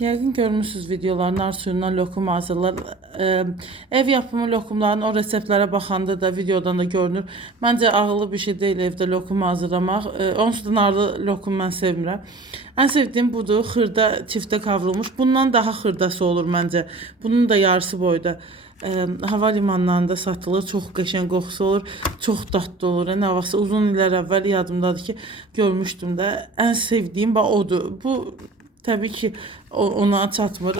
Yəqin görmüşsünüz videoları, nar suyundan lokum hazırlar. Ev yapımı lokumların o reseptlere baxanda da videodan da görünür. Məncə ağıllı bir şey deyil evdə lokum hazırlamaq. Onsuz da narlı lokum mən sevmirəm. Ən sevdiyim budur, xırda çiftə kavrulmuş. Bundan daha xırdası olur məncə. Bunun da yarısı boyda. Hava limanlarında satılır, çox qəşəng qoxusu olur, çox dadlı olur. Yəni havası uzun illər əvvəl yadımdadır ki, görmüşdüm də. Ən sevdiyim odur. Bu tabii ki ona çatmır.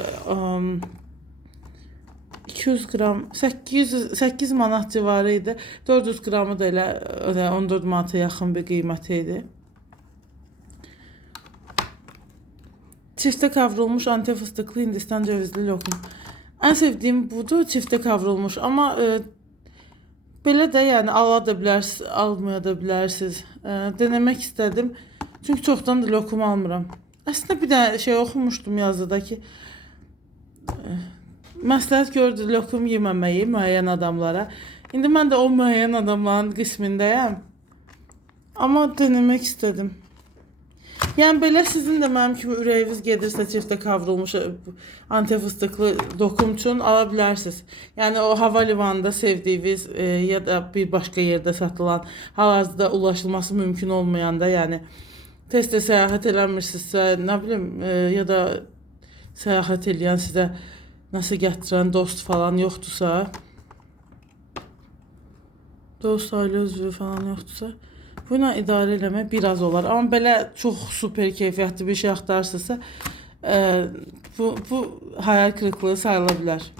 200 qram 8 manat civarı idi. 400 qramı da elə 14 manata yaxın bir qiyməti idi. Çiftə kavrulmuş Antep fıstıklı Hindistan cevizli lokum. Ən sevdiyim budur, çiftə kavrulmuş. Amma belə də yəni ala da bilərsiniz, almaya da bilərsiniz. Denemək istədim. Çünki çoxdan da lokum almıram. Aslında bir de şey okumuştum yazıda ki məsləhət gördü lokum yeməməyi müəyyən adamlara. İndi mən də o müəyyən adamların qismindəyəm. Amma denemək istedim. Yəni belə sizin də mənim kimi ürəyiniz gedirsə çiftə kavrulmuş Antep fıstıklı lokum üçün ala bilərsiniz. Yəni o hava limanında sevdiyiniz ya da bir başqa yerdə satılan, hal-hazırda ulaşılması mümkün olmayanda, yəni tez-tez səyahət eləmirsinizsə, nə bilim, ya da səyahət eləyən sizə nəsə gətirən dost falan yoxdursa, dost, ailə üzvü falan yoxdursa, buna idarə eləmək biraz olar. Amma belə çox super keyfiyyətli bir şey axtarırsınızsa, bu hayal kırıklığı sayıla bilər.